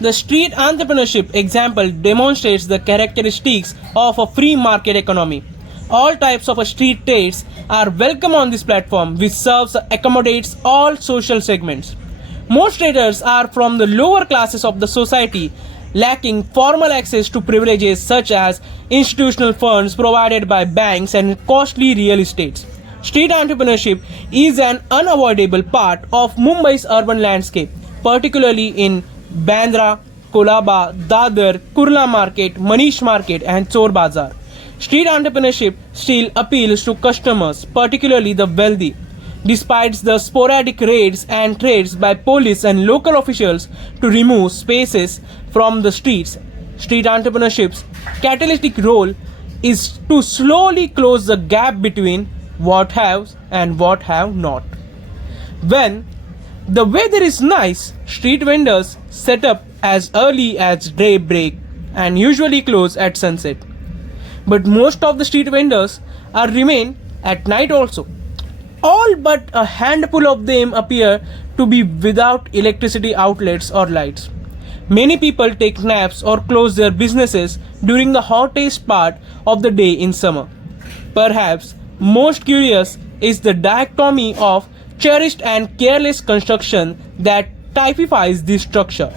The street entrepreneurship example demonstrates the characteristics of a free market economy. All types of street trades are welcome on this platform, which serves accommodates all social segments. Most traders are from the lower classes of the society, lacking formal access to privileges such as institutional funds provided by banks and costly real estates. Street entrepreneurship is an unavoidable part of Mumbai's urban landscape, particularly in Bandra, Kolaba, Dadar, Kurla Market, Manish Market, and Chor Bazar. Street entrepreneurship still appeals to customers, particularly the wealthy. Despite the sporadic raids and raids by police and local officials to remove spaces from the streets, street entrepreneurship's catalytic role is to slowly close the gap between what have and what have not. When the weather is nice, street vendors set up as early as daybreak and usually close at sunset. But most of the street vendors are remain at night also. All but a handful of them appear to be without electricity outlets or lights. Many people take naps or close their businesses during the hottest part of the day in summer. Perhaps most curious is the dichotomy of cherished and careless construction that typifies this structure.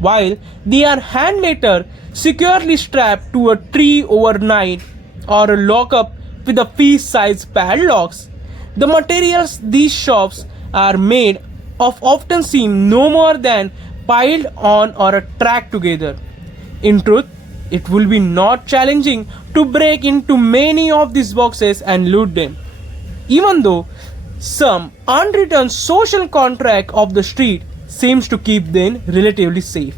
While they are hand later securely strapped to a tree overnight or a lockup with a fist-sized padlocks, the materials these shops are made of often seem no more than piled on or tracked together. In truth, it will be not challenging to break into many of these boxes and loot them, even though some unwritten social contract of the street seems to keep them relatively safe.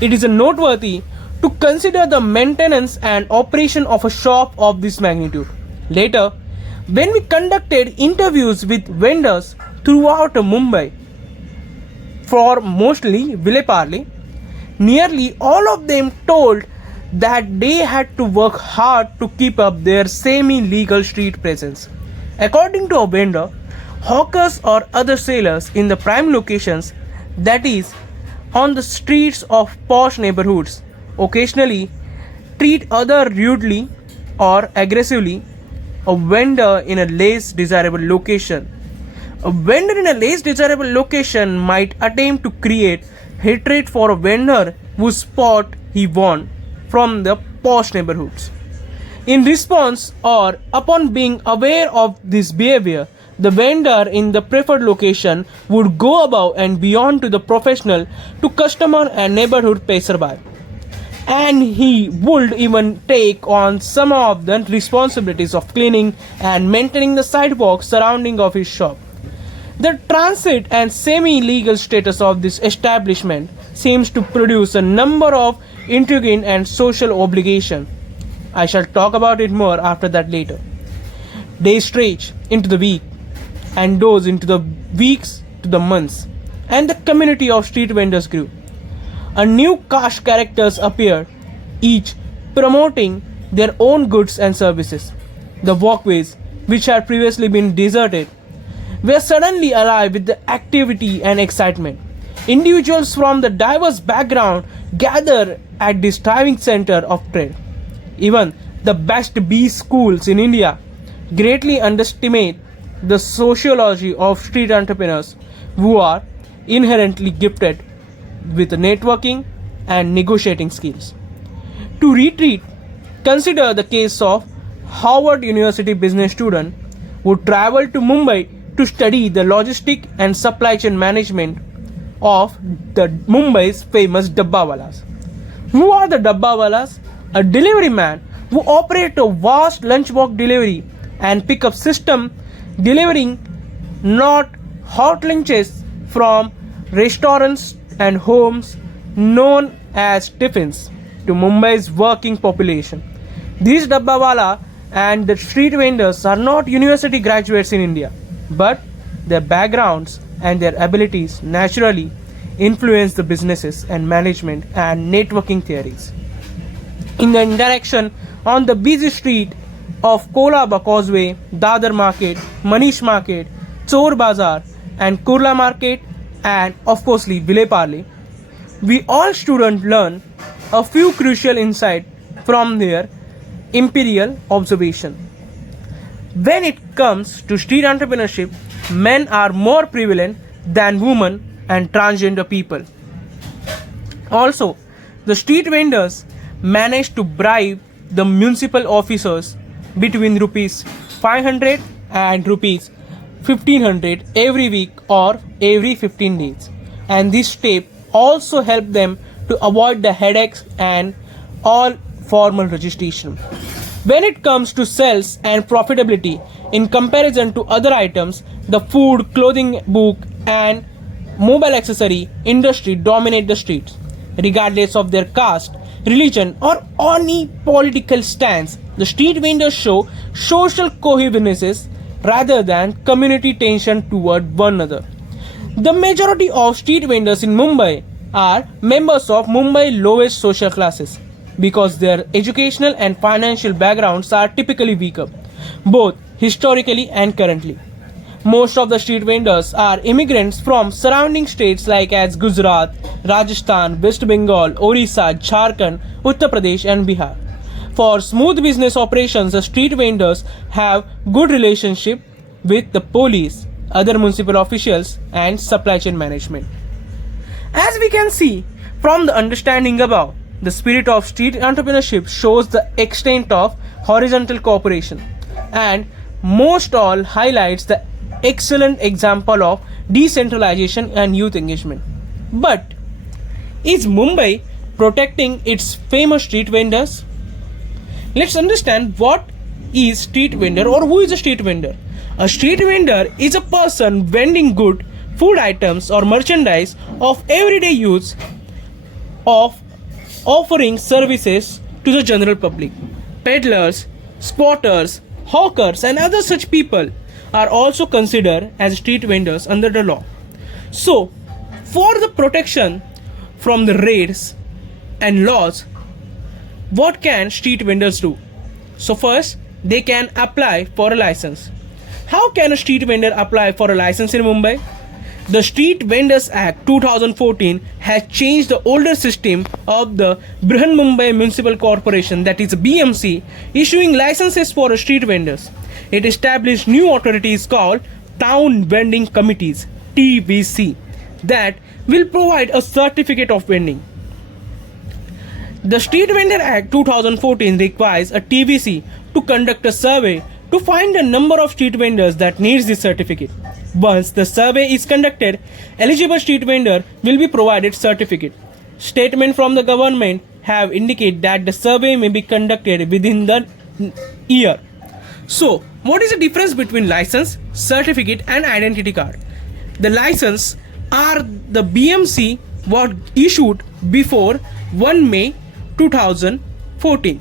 It is noteworthy to consider the maintenance and operation of a shop of this magnitude. Later, when we conducted interviews with vendors throughout Mumbai, for mostly Ville Parle, nearly all of them told that they had to work hard to keep up their semi-legal street presence. According to a vendor, hawkers or other sellers in the prime locations, that is, on the streets of posh neighborhoods, occasionally treat other rudely or aggressively a vendor in a less desirable location. A vendor in a less desirable location might attempt to create hatred for a vendor whose spot he won from the posh neighborhoods. In response or upon being aware of this behavior, the vendor in the preferred location would go above and beyond to the professional to customer and neighborhood passerby. And he would even take on some of the responsibilities of cleaning and maintaining the sidewalks surrounding of his shop. The transit and semi-legal status of this establishment seems to produce a number of intriguing and social obligations. I shall talk about it more after that later. Days stretch into the week, and those into the weeks to the months, and the community of street vendors grew. A new caste characters appeared, each promoting their own goods and services. The walkways, which had previously been deserted, were suddenly alive with the activity and excitement. Individuals from the diverse background gathered at this thriving center of trade. Even the best B schools in India greatly underestimate the sociology of street entrepreneurs who are inherently gifted with networking and negotiating skills. To retreat, consider the case of Harvard University business student who traveled to Mumbai to study the logistic and supply chain management of the Mumbai's famous Dabbawalas. Who are the Dabbawalas? A delivery man who operate a vast lunchbox delivery and pickup system delivering not hot lunches from restaurants and homes known as tiffins to Mumbai's working population. These Dabbawala and the street vendors are not university graduates in India, but their backgrounds and their abilities naturally influence the businesses and management and networking theories. In the interaction on the busy street of Kolaba Causeway, Dadar Market, Manish Market, Chor Bazar, and Kurla Market, and of course Ville Parle, we all students learn a few crucial insights from their empirical observation. When it comes to street entrepreneurship, men are more prevalent than women and transgender people. Also, the street vendors manage to bribe the municipal officers between rupees 500 and rupees 1500 every week or every 15 days. And this step also help them to avoid the headaches and all formal registration. When it comes to sales and profitability in comparison to other items, the food, clothing, book and mobile accessory industry dominate the streets. Regardless of their caste, religion or any political stance, the street vendors show social cohesiveness rather than community tension toward one another. The majority of street vendors in Mumbai are members of Mumbai's lowest social classes because their educational and financial backgrounds are typically weaker, both historically and currently. Most of the street vendors are immigrants from surrounding states like as Gujarat, Rajasthan, West Bengal, Orissa, Jharkhand, Uttar Pradesh and Bihar. For smooth business operations, the street vendors have good relationship with the police, other municipal officials and supply chain management. As we can see from the understanding above, the spirit of street entrepreneurship shows the extent of horizontal cooperation and most all highlights the excellent example of decentralization and youth engagement. But is Mumbai protecting its famous street vendors? Let's understand what is street vendor or who is a street vendor. A street vendor is a person vending good food items or merchandise of everyday use of offering services to the general public. Peddlers, spotters, hawkers and other such people are also considered as street vendors under the law. So, for the protection from the raids and laws, what can street vendors do? So first, they can apply for a license. How can a street vendor apply for a license in Mumbai? The Street Vendors Act 2014 has changed the older system of the Brihan Mumbai Municipal Corporation, that is BMC, issuing licenses for street vendors. It established new authorities called Town Vending Committees (TVC) that will provide a certificate of vending. The Street Vendor Act 2014 requires a TVC to conduct a survey to find the number of street vendors that needs this certificate. Once the survey is conducted, eligible street vendor will be provided certificate. Statement from the government have indicated that the survey may be conducted within the year. So, what is the difference between license, certificate and identity card? The license are the BMC were issued before 1 May 2014.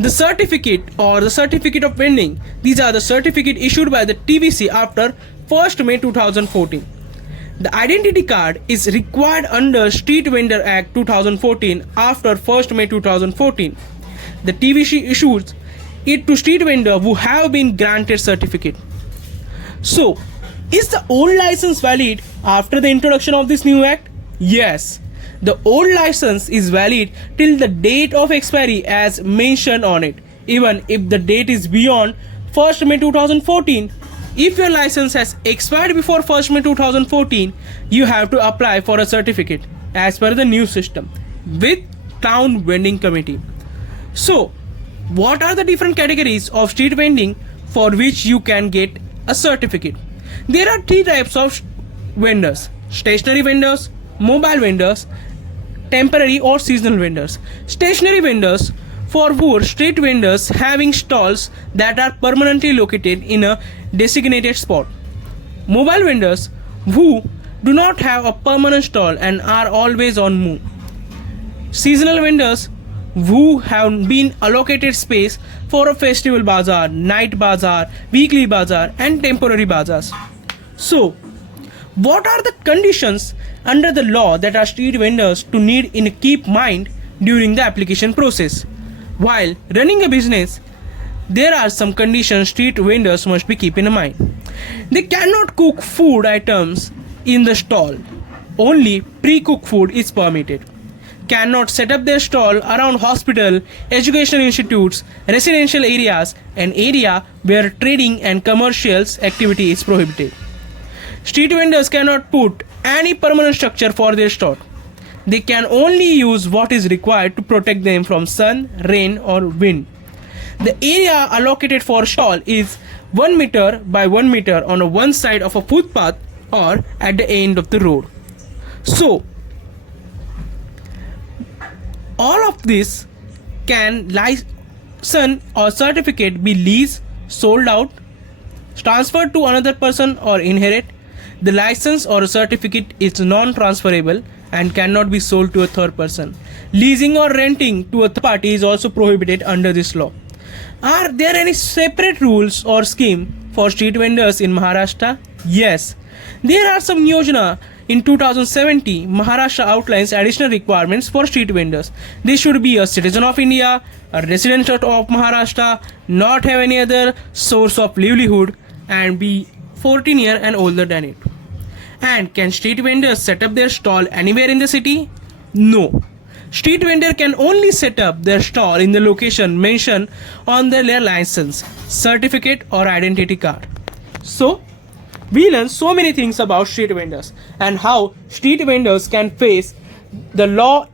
The certificate or the certificate of vending, these are the certificate issued by the TVC after 1st May 2014. The identity card is required under Street Vendor Act 2014 after 1st May 2014. The TVC issues it to street vendor who have been granted certificate. So, is the old license valid after the introduction of this new act? Yes. The old license is valid till the date of expiry as mentioned on it, even if the date is beyond 1st May 2014. If your license has expired before 1st May 2014, you have to apply for a certificate as per the new system with Town Vending Committee. So, what are the different categories of street vending for which you can get a certificate? There are 3 types of vendors: stationary vendors, mobile vendors, temporary or seasonal vendors. Stationary vendors for who street vendors having stalls that are permanently located in a designated spot. Mobile vendors who do not have a permanent stall and are always on move. Seasonal vendors who have been allocated space for a festival bazaar, night bazaar, weekly bazaar and temporary bazaars. So, what are the conditions under the law that our street vendors to need in keep mind during the application process? While running a business, there are some conditions street vendors must be keep in mind. They cannot cook food items in the stall only pre-cooked food is permitted. Cannot set up their stall around hospital, educational institutes, residential areas, an area where trading and commercial activity is prohibited. Street vendors cannot put any permanent structure for their stall. They can only use what is required to protect them from sun, rain, or wind. The area allocated for stall is 1 meter by 1 meter on one side of a footpath or at the end of the road. So, all of this can license or certificate be leased, sold out, transferred to another person, or inherit. The license or certificate is non-transferable and cannot be sold to a third person. Leasing or renting to a third party is also prohibited under this law. Are there any separate rules or scheme for street vendors in Maharashtra? Yes. There are some yojana. In 2017, Maharashtra outlines additional requirements for street vendors. They should be a citizen of India, a resident of Maharashtra, not have any other source of livelihood, and be 14 years and older than it. And can street vendors set up their stall anywhere in the city? No. Street vendor can only set up their stall in the location mentioned on their license, certificate, or identity card. So, we learned so many things about street vendors and how street vendors can face the law